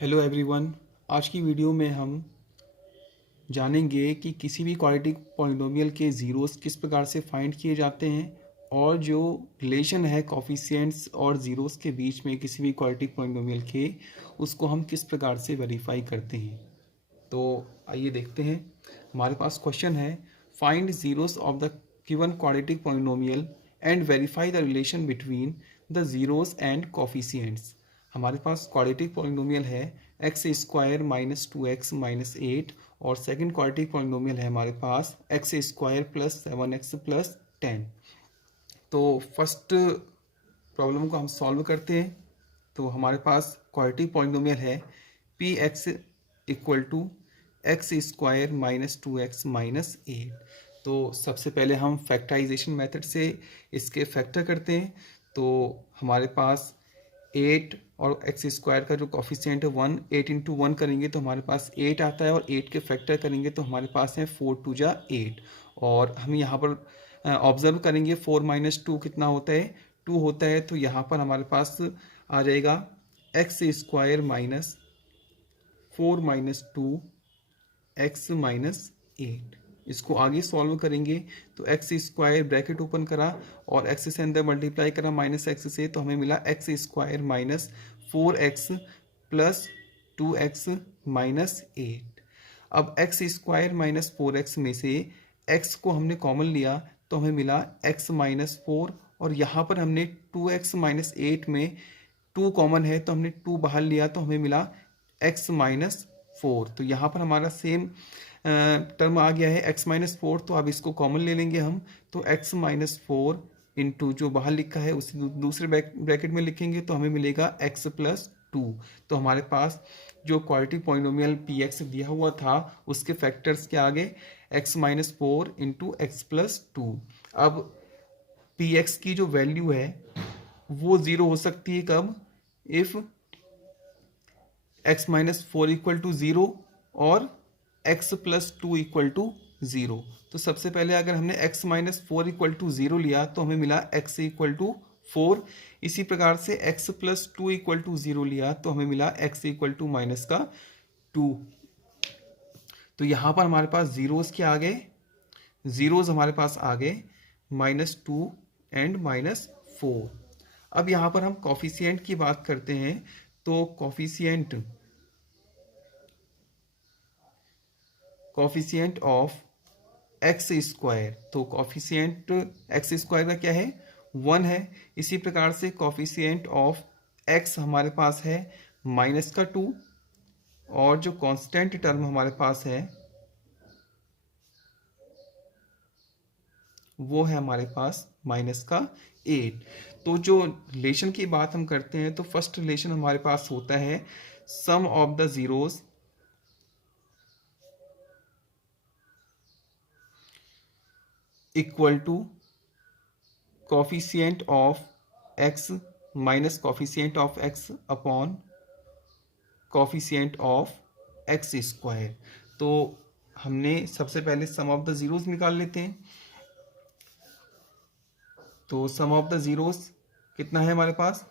Hello everyone. आज की video में हम जानेंगे कि किसी भी क्वाड्रेटिक पॉलिनोमियल के ज़ीरोस किस प्रकार से फाइंड किए जाते हैं और जो रिलेशन है कॉफिशिएंट्स और ज़ीरोस के बीच में किसी भी क्वाड्रेटिक पॉलिनोमियल के, उसको हम किस प्रकार से वेरीफाई करते हैं। तो आइए देखते हैं। हमारे पास क्वेश्चन है, find zeros of the given quadratic polynomial and verify the relation between the zeros and coefficients. हमारे पास क्वाड्रेटिक पॉलिनोमियल है x square minus 2x minus 8 और सेकंड क्वाड्रेटिक पॉलिनोमियल है हमारे पास x square plus 7x plus 10। तो first problem को हम सॉल्व करते हैं। तो हमारे पास क्वाड्रेटिक पॉलिनोमियल है p x equal to x square minus 2x minus 8। तो सबसे पहले हम फैक्टराइजेशन मेथड से इसके फैक्टर करते हैं। तो हमारे पास 8 और एक्स स्क्वायर का जो कॉफिशिएंट है 1, 8 इंटू 1 करेंगे तो हमारे पास 8 आता है और 8 के फैक्टर करेंगे तो हमारे पास है 4 टू जा 8। और हम यहाँ पर ऑब्जर्व करेंगे 4 माइनस 2 कितना होता है, 2 होता है। तो यहाँ पर हमारे पास आ जाएगा x square minus 4 minus 2 x minus 8। इसको आगे सॉल्व करेंगे तो एक्स स्क्वायर ब्रैकेट ओपन करा और एक्स से अंदर मल्टीप्लाई करा माइनस एक्स से, तो हमें मिला x square minus 4x plus 2x minus 8। अब एक्स स्क्वायर माइनस 4x में से x को हमने कॉमन लिया तो हमें मिला x माइनस 4, और यहाँ पर हमने 2x माइनस 8 में 2 कॉमन है तो हमने 2 बाहर लिया तो हमें मिला x माइनस 4। तो यहाँ पर हमारा सेम टर्म आ गया है x माइनस 4। तो अब इसको कॉमन ले लेंगे हम, तो x माइनस 4 इंटू जो बाहर लिखा है उसे दूसरे ब्रैकेट में लिखेंगे तो हमें मिलेगा x प्लस 2। तो हमारे पास जो क्वाड्रेटिक पॉलिनोमियल पी एक्स दिया हुआ था उसके फैक्टर्स के आगे x minus 4 into x plus 2। अब पी एक्स की जो वैल्यू है वो ज़ीरो हो सकती है कब, if x minus 4 equal to zero और x plus 2 equal to zero. तो सबसे पहले अगर हमने x minus 4 equal to zero लिया तो हमें मिला x इक्वल टू 4। इसी प्रकार से x plus 2 equal to zero लिया तो हमें मिला x इक्वल टू माइनस का 2। तो यहाँ पर हमारे पास ज़ीरोज़ क्या आ गए, ज़ीरोज़ हमारे पास आ गए माइनस 2 एंड माइनस 4। अब यहाँ पर हम कॉफिशिएंट की बात करते हैं। तो कॉफिशिएंट ऑफ एक्स स्क्वायर, तो कॉफिशिएंट एक्स स्क्वायर का क्या है, 1 है। इसी प्रकार से कॉफिशिएंट ऑफ एक्स हमारे पास है माइनस का 2, और जो कांस्टेंट टर्म हमारे पास है वो है हमारे पास माइनस का 8। तो जो रिलेशन की बात हम करते हैं तो फर्स्ट रिलेशन हमारे पास होता है sum of the zeros equal to coefficient of x minus coefficient of x upon coefficient of x square. तो हमने सबसे पहले सम ऑफ द ज़ीरोज़ निकाल लेते हैं। तो सम ऑफ द ज़ीरोज़ कितना है हमारे पास,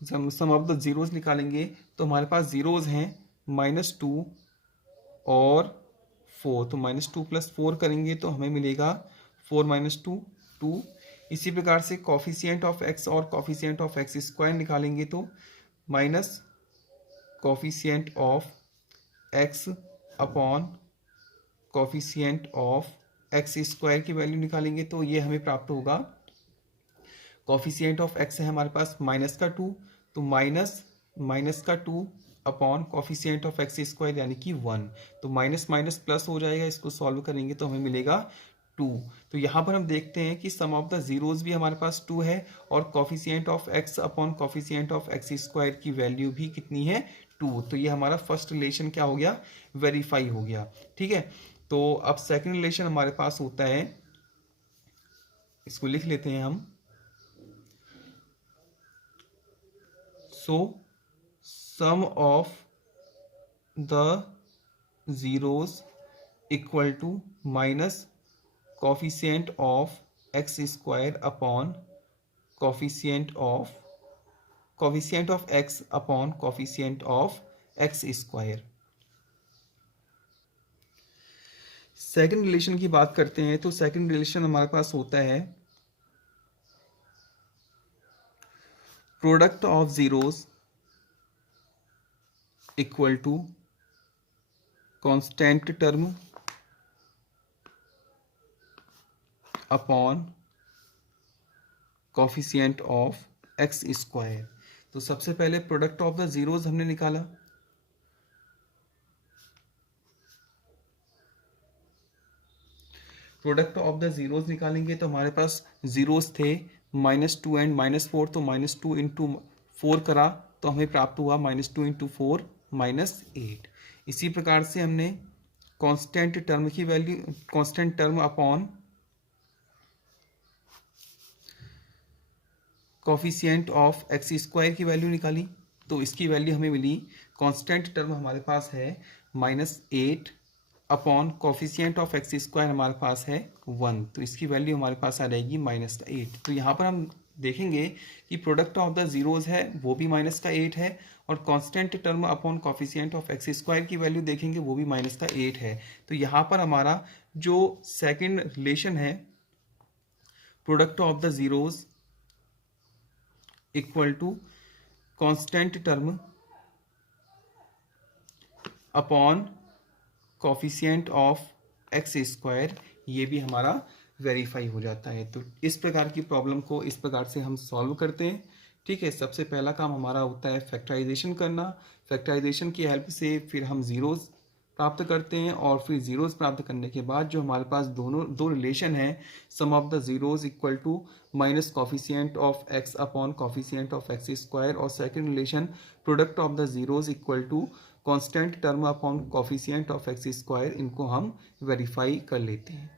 सम ऑफ द ज़ीरोज़ निकालेंगे तो हमारे पास ज़ीरोज़ हैं माइनस 2 और 4। तो माइनस 2 प्लस 4 करेंगे तो हमें मिलेगा 4 माइनस 2 2। इसी प्रकार से कॉफिशिएंट ऑफ एक्स और कॉफिशिएंट ऑफ एक्स स्क्वायर निकालेंगे तो minus coefficient of x upon coefficient of x square की वैल्यू निकालेंगे तो ये हमें प्राप्त होगा, कॉफिशिएंट ऑफ एक्स है हमारे पास माइनस का 2, तो माइनस का 2 upon coefficient of x square यानी कि 1। तो माइनस माइनस प्लस हो जाएगा, इसको सॉल्व करेंगे तो हमें मिलेगा 2। तो यहाँ पर हम देखते हैं कि सम ऑफ द ज़ीरोज़ भी हमारे पास 2 है और coefficient of x upon coefficient of x square की वैल्यू भी कितनी है, 2। तो ये हमारा फर्स्ट रिलेशन क्या हो गया, वेरीफाई हो गया। ठीक है। तो अब सेकंड रिलेशन हमारे पास होता है, इसको लिख लेते हैं हम। So sum of the zeros equal to minus coefficient of x square upon coefficient of x upon coefficient of x square. Second relation की बात करते हैं तो सेकंड रिलेशन हमारे पास होता है product of zeros equal to constant term upon coefficient of x square. तो सबसे पहले प्रोडक्ट ऑफ द जीरोस हमने निकाला, प्रोडक्ट ऑफ द जीरोस निकालेंगे तो हमारे पास जीरोस थे -2 एंड -4, तो -2 इंटू 4 करा तो हमें प्राप्त हुआ -2 इंटू 4 -8। इसी प्रकार से हमने कांस्टेंट टर्म की value, constant term upon coefficient of x square की वैल्यू निकाली, तो इसकी वैल्यू हमें मिली, कांस्टेंट टर्म हमारे पास है -8 upon coefficient of x square हमारे पास है 1, तो इसकी वैल्यू हमारे पास आ जाएगी -8। तो यहाँ पर हम देखेंगे कि प्रोडक्ट ऑफ द जीरोस है वो भी -8 है, और constant term upon coefficient of x square की वैल्यू देखेंगे वो भी -8 है। तो यहाँ पर हमारा जो सेकंड रिलेशन है product of the zeros equal to constant term upon coefficient of x square, ये भी हमारा वेरीफाई हो जाता है। तो इस प्रकार की प्रॉब्लम को इस प्रकार से हम सॉल्व करते हैं। ठीक है, सबसे पहला काम हमारा होता है फैक्टराइजेशन करना। फैक्टराइजेशन की हेल्प से फिर हम जीरोस प्राप्त करते हैं, और फिर जीरोस प्राप्त करने के बाद जो हमारे पास दो रिलेशन है, sum of the zeros equal to minus coefficient of x upon coefficient of x square, और second relation product of the zeros equal to constant term upon coefficient of x square, इनको हम verify कर लेते हैं।